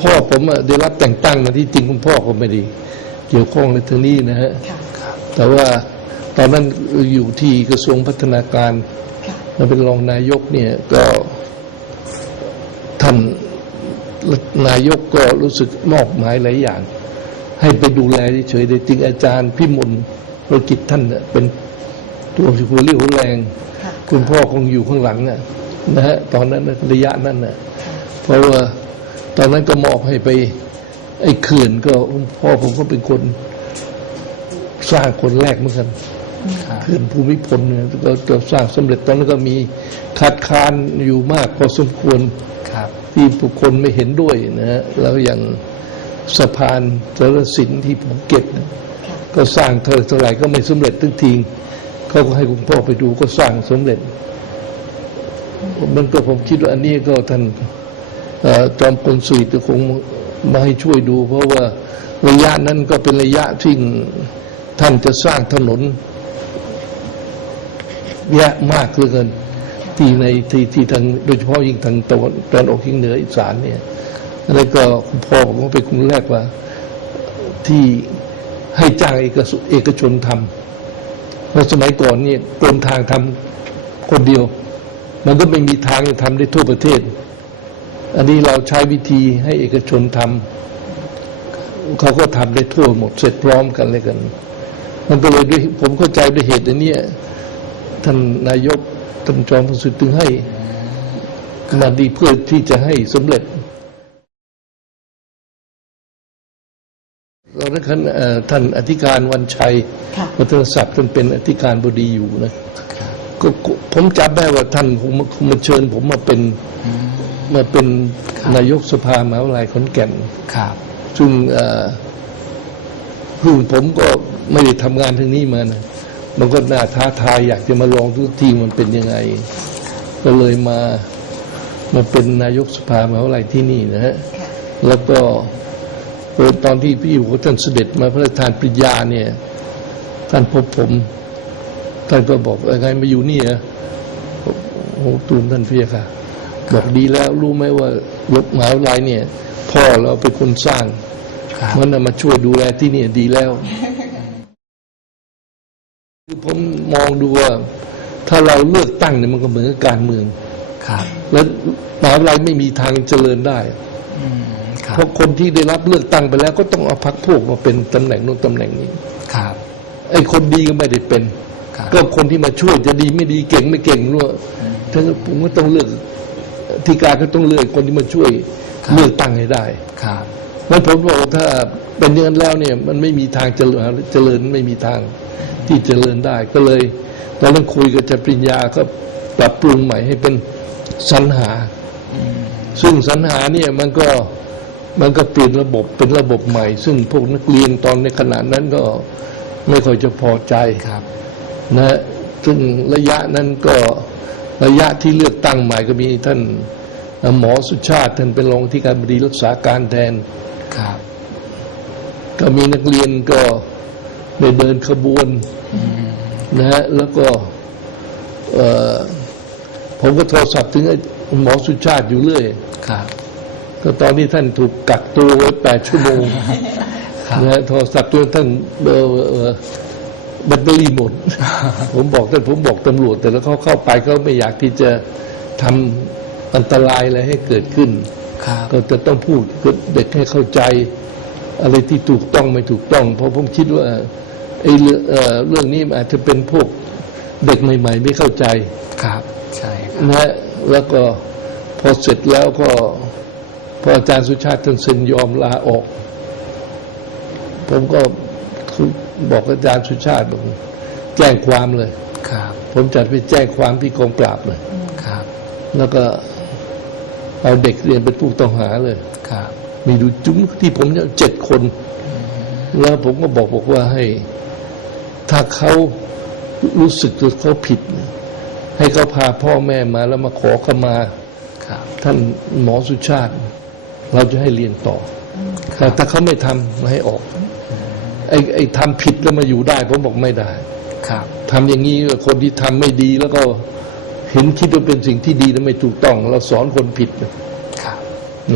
พ่อผมอะได้รับแต่งตั้งมาที่จริงคุณพ่อก็ไม่ได้เกี่ยวข้องในทางนี้นะฮะค่ะแต่ว่าตอนนั้นอยู่ที่กระทรวงพัฒนาการค่ะมาเป็นรองนายกเนี่ยก็ท่านนายกก็รู้สึกมอบหมายหลายอย่าง ให้ไปดูแลเฉยๆแต่จริงอาจารย์พิมลประกิจท่านเนี่ยเป็นตัวหัวเรี่ยวหัวแรงค่ะคุณพ่อคงอยู่ข้างหลังน่ะนะฮะตอนนั้นน่ะระยะนั้นน่ะค่ะเพราะว่า ตอนนั้นก็มอบให้ไป ไอ้เขื่อนก็คุณพ่อผมก็เป็นคนสร้างคนแรกเหมือนกันครับเขื่อนภูมิพลเนี่ยก็ก็สร้างสำเร็จตอนนั้นก็มีคัดค้านอยู่มากพอสมควรครับที่ผู้คนไม่เห็นด้วยนะฮะแล้วอย่างสะพานสารสินที่ภูเก็ตเนี่ยก็สร้างเท่าเท่าไหร่ก็ไม่สำเร็จทั้งทีเขาก็ให้คุณพ่อไปดูก็สร้างสำเร็จมันก็ผมคิดว่าอันนี้ก็ท่านเอ่อ จอมพลสฤษดิ์ก็คงมาให้ช่วยดู เพราะว่าระยะนั้นก็เป็นระยะที่ท่านจะสร้างถนนแยอะมากเหลือเกินที่ในที่ที่ทางโดยเฉพาะยิ่งทางตะวันตะวันออกเฉียงเหนืออีสานเนี่ยแล้วก็คุณพ่อผมก็เป็นคนแรกว่าที่ให้จ้างเอกชนเอกชนทำเพราะสมัยก่อนเนี่ยกรมทางทำคนเดียว มันก็ไม่มีทางจะทำได้ทั่วประเทศ อันนี้เราใช้วิธีให้เอกชนทำเขาก็ทำได้ทั่วหมดเสร็จพร้อมกันเลยกัน มันก็เลยด้วยผมเข้าใจด้วยเหตุอันเนี้ยท่านนายกท่านจอมพลสุดถึงให้ขนาดดีเพื่อที่จะให้สำเร็จตอนนั้นท่านเอ่อท่านอธิการวันชัยค่ะวัฒนศักดิ์ท่านเป็นอธิการบดีอยู่นะก็ก็ผมจำได้ว่าท่านคงมาคงมาเชิญผมมาเป็น มาเป็นครับนายกสภามหาวิทยาลัยขอนแก่นครับซึ่งเอ่อซึ่งผมก็ไม่ได้ทำงานทางนี้มานะมันก็น่าท้าทายอยากจะมาลองทุกทีมันเป็นยังไง ก็เลยมามาเป็นนายกสภามหาวิทยาลัยที่นี่นะฮะค่ะแล้วก็เออตอนที่พี่อยู่กับท่านเสด็จมาพระราชทานปริญญาเนี่ย ท่านพบผมท่านก็บอกเออไงมาอยู่นี่เหรอะโอ้โหตูนท่านพี่ค่ะ บอกดีแล้วรู้ไหมว่าลบมหาวิทยาลัยเนี่ย พ่อเราเป็นคนสร้างครับมันน่ะมาช่วยดูแลที่นี่ดีแล้วคือผมมองดูว่า ถ้าเราเลือกตั้งเนี่ยมันก็เหมือนกับการเมืองครับแล้วมหาวิทยาลัยไม่มีทางเจริญได้อืมครัเพบราะคนที่ได้รับเลือกตั้งไปแล้ว ก็ต้องเอาพักพวกมาเป็นตำแหน่งนู้นตำแหน่งนี้ครับไอ้คนดีก็ไม่ได้เป็นครับก็คนที่มาช่วยจะดีไม่ดีเก่งไม่เก่งรู้ทั้งผมก็ต้องเลือก ที่การก็ต้องเลือกคนที่มาช่วยเลือกตั้งให้ได้ครับมันผมบอกว่าถ้าเป็นอย่างนั้นแล้วเนี่ยมันไม่มีทางเจริญเจริญไม่มีทางที่เจริญได้ก็เลยตอนนั้นคุยกับอาจารย์ปริญญาก็ปรับปรุงใหม่ให้เป็นสรรหา ซึ่งสรรหาเนี่ยมันก็มันก็เปลี่ยนระบบเป็นระบบใหม่ ซึ่งพวกนักเรียนตอนในขณะนั้นก็ไม่ค่อยจะพอใจครับ นะฮะซึ่งระยะนั้นก็ ระยะที่เลือกตั้งใหม่ก็มีท่านหมอสุชาติท่านเป็นรองที่การบดีรักษาการแทนครับก็มีนักเรียนก็ได้เดินขบวนนะฮะแล้วก็เอ่อผมก็โทรศัพท์ถึงไอ้หมอสุชาติอยู่เรื่อยครับก็ตอนที่ท่านถูกกักตัวไว้แปดชั่วโมงครับนะฮะโทรศัพท์ตัวท่านเอ่อเอ่อ แบตเตอรี่หมด ผมบอกท่านผมบอกตำรวจ แต่แล้วเขาเข้าไปเขาไม่อยากที่จะทำอันตรายอะไรให้เกิดขึ้นครับก็จะต้องพูดกับเด็กให้เข้าใจ อะไรที่ถูกต้องไม่ถูกต้อง เพราะผมคิดว่าไอ้เรื่องเอ่อเรื่องนี้มันอาจจะเป็นพวกเด็กใหม่ ๆ ไม่เข้าใจครับใช่ครับนะฮะแล้วก็พอเสร็จแล้วก็พออาจารย์สุชาติท่านเซ็นยอมลาออก ผมก็ บอกอาจารย์สุชาติบอกแจ้งความเลย ครับ ผมจัดไปแจ้งความที่กองปราบเลยครับ แล้วก็เอาเด็กเรียนเป็นผู้ต้องหาเลยครับ มีดูจุ้มที่ผมเนี่ยเจ็ดคน แล้วผมก็บอกบอกว่าให้ ถ้าเขารู้สึกว่าเขาผิด ให้เขาพาพ่อแม่มาแล้วมาขอขมาครับท่านหมอสุชาติ เราจะให้เรียนต่ออแต่ถ้าเขาไม่ทำมาให้ออกไอ้ไอ้ทำผิดแล้วมาอยู่ได้ ผมบอกไม่ได้ ครับทำอย่างนี้คนที่ทำไม่ดีแล้วก็เห็นคิดว่าเป็นสิ่งที่ดีและไม่ถูกต้อง เราสอนคนผิดครับ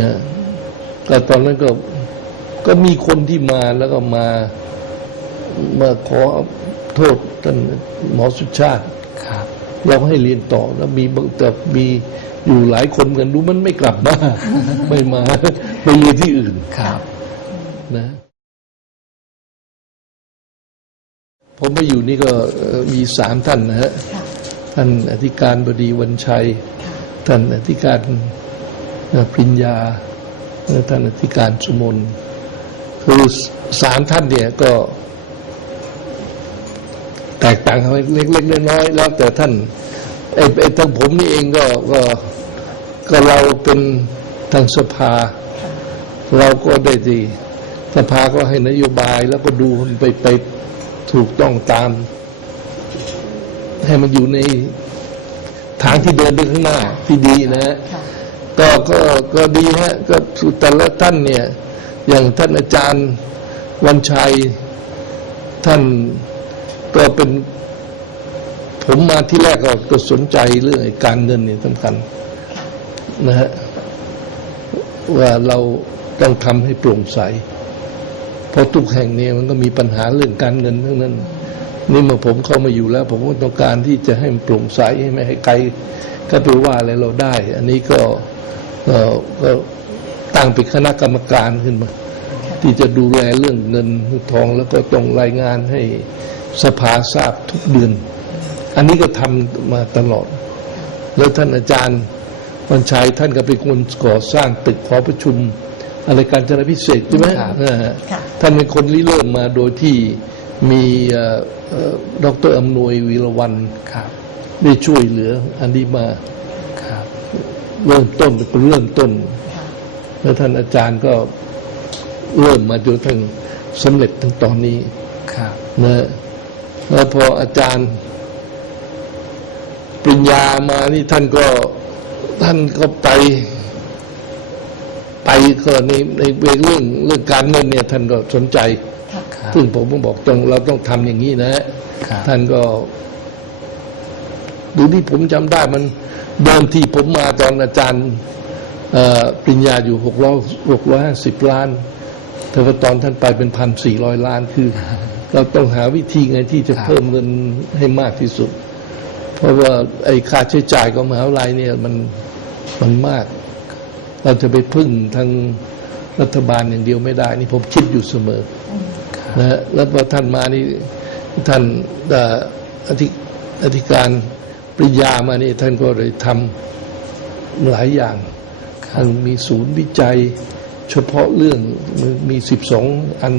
นะแต่ตอนนั้นก็ก็มีคนที่มาแล้วก็มามาขอโทษท่านหมอสุชาติครับ เราให้เรียนต่อแล้วมีบางแต่มีอยู่หลายคนเหมือนกันดูมันไม่กลับมาไม่มาไปเรียนที่อื่นครับ นะ ผมมาอยู่นี่ก็เอ่อมีสามท่านนะฮะค่ะท่านอธิการบดีวันชัย ท่านอธิการเอ่อปริญญาและท่านอธิการสุมนคือสามท่านเนี่ยก็ แตกต่างกันไปเล็กๆน้อยๆแล้วแต่ท่านไอ้ไอ้ทางผมนี่เองก็ก็ก็เราเป็นทางสภา เราก็ได้ดีสภาก็ให้นโยบายแล้วก็ดูมันไปไป ถูกต้องตาม ให้มันอยู่ในทางที่เดินไปข้างหน้าที่ดีนะฮะค่ะก็ก็ก็ดีฮะก็สุดแต่ละท่านเนี่ย อย่างท่านอาจารย์วันชัย ท่านก็เป็น ผมมาที่แรกก็ก็สนใจเรื่องไอ้การเงินเนี่ยสำคัญนะฮะว่าเราต้องทำให้โปร่งใสเพ ราะทุกแห่งเนี่ยมันก็มีปัญหาเรื่องการเงินทั้งนั้น นี่เมื่อผมเข้ามาอยู่แล้ว ผมก็ต้องการที่จะให้มันโปร่งใสให้ไม่ให้ใครก็ไปว่าอะไรเราได้ อันนี้ก็เออก็ตั้งเป็นคณะกรรมการขึ้นมา ที่จะดูแลเรื่องเงินทองแล้วก็ต้องรายงานให้สภาทราบทุกเดือน อันนี้ก็ทำมาตลอด แล้วท่านอาจารย์วันชัยท่านก็เป็นคนก่อสร้างตึกหอประชุม อะไรการจนาพิเศษกใช่ไหมครับอ่าฮะค่ะ ท่านเป็นคนริเริ่มมาโดยที่มีเอ่อเอ่อดรอำนวยวีรวันครับได้ช่วยเหลืออันนี้มาครับเริ่มต้นเป็นเริ่มต้น ค่ะ แล้วท่านอาจารย์ก็เริ่มมาจนถึงสำเร็จถึงตอนนี้ครับนะแล้วพออาจารย์ปริญญามานี่ท่านก็ท่านก็ไป ไปก็ในในเรื่องเรื่องการเงินเนี่ยท่านก็สนใจค่ะครับซึ่งผมก็บอกต้องเราต้องทำอย่างนี้นะครับท่านก็ดูที่ผมจำได้มันเดิมที่ผมมาตอนอาจารย์เอ่อปริญญาอยู่หกร้อยหกร้อยห้าสิบล้านแต่ว่าตอนท่านไปเป็นพันสี่ร้อยล้านคือ เราต้องหาวิธีไงที่จะครับเพิ่มเงินให้มากที่สุด เพราะว่าไอ้ค่าใช้จ่ายของมหาวิทยาลัยเนี่ยมันมันมาก เราจะไปพึ่งทางรัฐบาลอย่างเดียวไม่ได้ นี่ผมคิดอยู่เสมอครับนะฮะแล้วพอท่านมานี่ท่านเอ่ออธิอธิการปริญญามานี่ท่านก็เลยทำหลายอย่างครัท่าบนมีศูนย์วิจัย เฉพาะเรื่องมีสิบสองอัน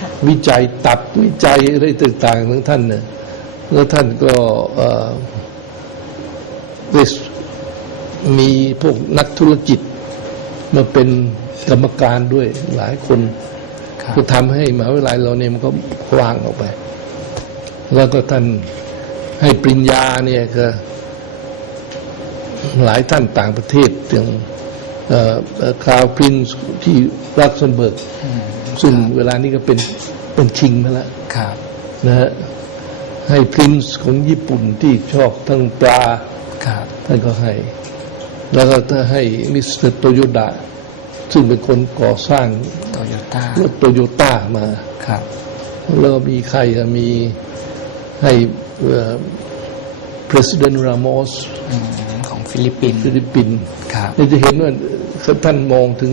ค่ะวิจัยตับวิจัยอะไรต่างๆของท่านเนี่ยแล้วท่านก็เอ่อได้มีพวกนักธุรกิจ มาเป็นกรรมการด้วยหลายคนครับก็ทำให้มหาวิทยาลัยเราเนี่ยมันก็กว้างออกไป แล้วก็ท่านให้ปริญญาเนี่ยก็หลายท่านต่างประเทศอย่างคาวพรินซ์ที่รักเซมเบิร์กอืมซึ่งเวลานี้ก็เป็นเป็นคิงมาแล้วครับนะฮะให้พรินซ์ของญี่ปุ่นที่ชอบทั้งปลาครับท่านก็ให้ แล้วก็ถ้าให้มิสเตอร์โตโยดะซึ่งเป็นคนก่อสร้างโตโยต้ารถโตโยต้ามาครับแล้วก็มีใครอะมีให้เอ่อ President Ramos อืมของฟิลิปปินส์ฟิลิปปินส์ครับเราจะเห็นว่าท่านมองถึง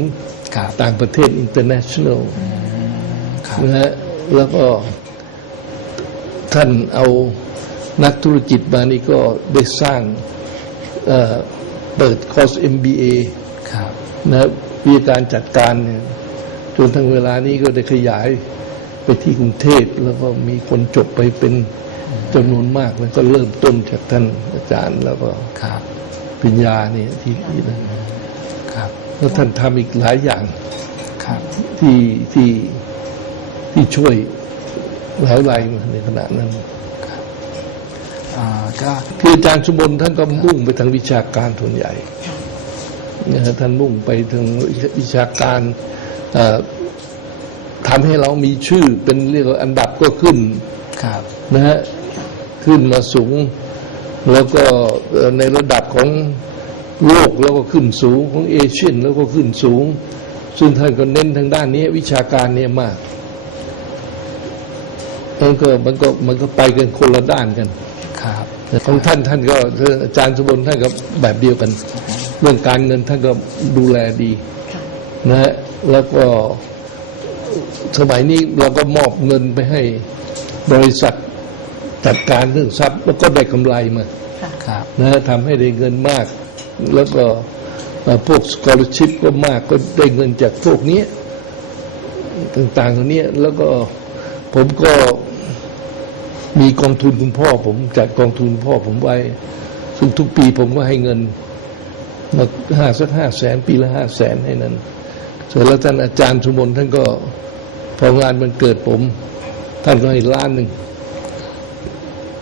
ครับต่างประเทศ international ครับนะฮะแล้วก็ท่านเอานักธุรกิจมานี่ก็ได้สร้าง เอ่อเปิดคอร์ส MBA ครับนะวิธีการจัดการเนี่ยจนทั้งเวลานี้ก็ได้ขยายไปที่กรุงเทพแล้วก็มีคนจบไปเป็นจำนวนมากแล้วก็เริ่มต้นจากท่านอาจารย์แล้วก็ครับปริญญาเนี่ยที่ที่นั่นครับ แล้วท่านทำอีกหลายอย่างครับที่ที่ที่ช่วยหลายรายมาในขณะนั้นอ่า ก็คืออาจารย์ชุมนท่านก็มุ่งไปทางวิชาการส่วนใหญ่นะฮะท่านมุ่งไปทางวิชาการเอ่อทำให้เรามีชื่อเป็นเรียกว่าอันดับก็ขึ้นครับนะฮะขึ้นมาสูง แล้วก็เอ่อในระดับของโลกแล้วก็ขึ้นสูงของเอเชียนแล้วก็ขึ้นสูง ซึ่งท่านก็เน้นทางด้านนี้ วิชาการเนี่ยมาก มันก็มันก็มันก็ไปกันคนละด้านกันครับของท่านท่านก็อาจารย์สมบลท่านก็แบบเดียวกัน เรื่องการเงินท่านก็ดูแลดีค่ะนะฮะแล้วก็สมัยนี้เราก็มอบเงินไปให้บริษัทจัดการเรื่องทรัพย์ แล้วก็ได้กำไรมาค่ะครับนะฮะทำให้ได้เงินมาก แล้วก็เอ่อพวกสกอ r ชิพก็มากก็ได้เงินจากพวกเนี้ยต่างๆเหล่านี้แล้วก็ผมก็ มีกองทุนคุณพ่อผมจัดกองทุนคุณพ่อผมไว้ ซึ่งทุกปีผมก็ให้เงินมาห้าสักห้าแสนปีละห้าแสนให้นั้น เสร็จแล้วท่านอาจารย์ชุมนท่านก็พองานมันเกิดผม ท่านก็ให้ล้านหนึ่ง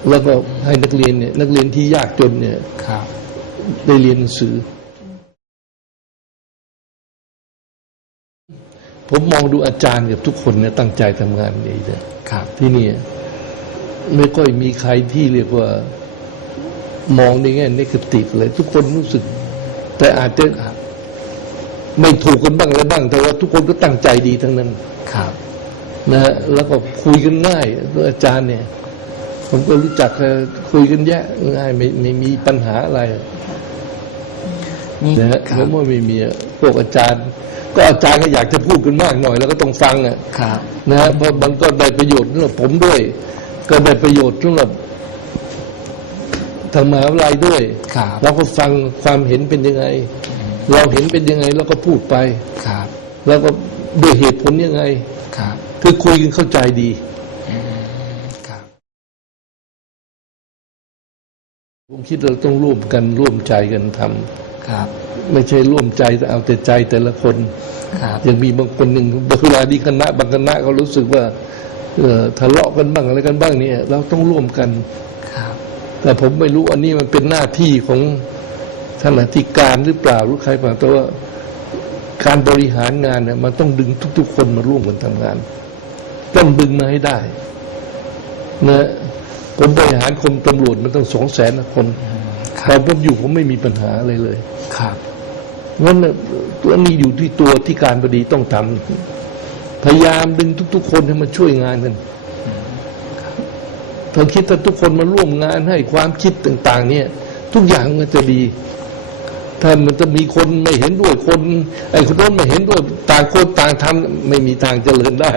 แล้วก็ให้นักเรียนเนี่ย นักเรียนที่ยากจนเนี่ยครับได้เรียนหนังสือ ผมมองดูอาจารย์กับทุกคนเนี่ยตั้งใจทำงานดีเลยครับที่นี่ ไม่ค่อยมีใครที่เรียกว่ามองในแง่นกติเลย ทุกคนรู้สึก แต่อาจจะครับไม่ถูกกันบ้างอะไรบ้าง แต่ว่าทุกคนก็ตั้งใจดีทั้งนั้นครับนะฮะแล้วก็คุยกันง่ายด้วยอาจารย์เนี่ย ผมก็รู้จักเอ่อคุยกันแยะง่ายไม่ไม่มีปัญหาอะไรนี่นะฮะครัแล้บวไม่มีอะพวกอาจารย์ ก็อาจารย์ก็อยากจะพูดกันมากหน่อย แล้วก็ต้องฟังอะครับนะฮะเพราะมันก็ได้ประโยชน์สำหรับผมด้วย ก็ได้ประโยชน์สำหรับทางมหาวิทยาลัยด้วยครับเราก็ฟังความเห็นเป็นยังไง เราเห็นเป็นยังไงเราก็พูดไปครับแล้วก็ด้วยเหตุผลยังไงครับคือคุยกันเข้าใจดีครับผมคิดเราต้องร่วมกันร่วมใจกันทำครับ ไม่ใช่ร่วมใจแต่เอาแต่ใจแต่ละคนครับยังมีบางคนหนึ่งเวลาดีคณะบางคณะเขารู้สึกว่าเอ่อ ทะเลาะกันบ้างอะไรกันบ้างเนี่ย เราต้องร่วมกันครับแต่ผมไม่รู้อันนี้มันเป็นหน้าที่ของท่านอธิการหรือเปล่าหรือใครเปล่าแต่ว่าการบริหารงานเนี่ยมันต้องดึงทุก ๆ คนมาร่วมกันทำงาน ต้องดึงมาให้ได้นะผมบริหารคมตำรวจมันต้องสองแสนคนคตรัอบนผมอยู่ผมไม่มีปัญหาอะไรเลย ครับงั้นน่ะตัวนี้อยู่ที่ตัวที่การบดีต้องทำ พยายามดึงทุก ๆ คนให้มาช่วยงานกันถ้าคิดถ้าทุกคนมาร่วมงานให้ความคิดต่าง ๆ เนี่ย ทุกอย่างมันจะดี ถ้ามันจะมีคนไม่เห็นด้วยคน ไอ้คนโน้นไม่เห็นด้วย ต่างคนต่างทำไม่มีทางเจริญได้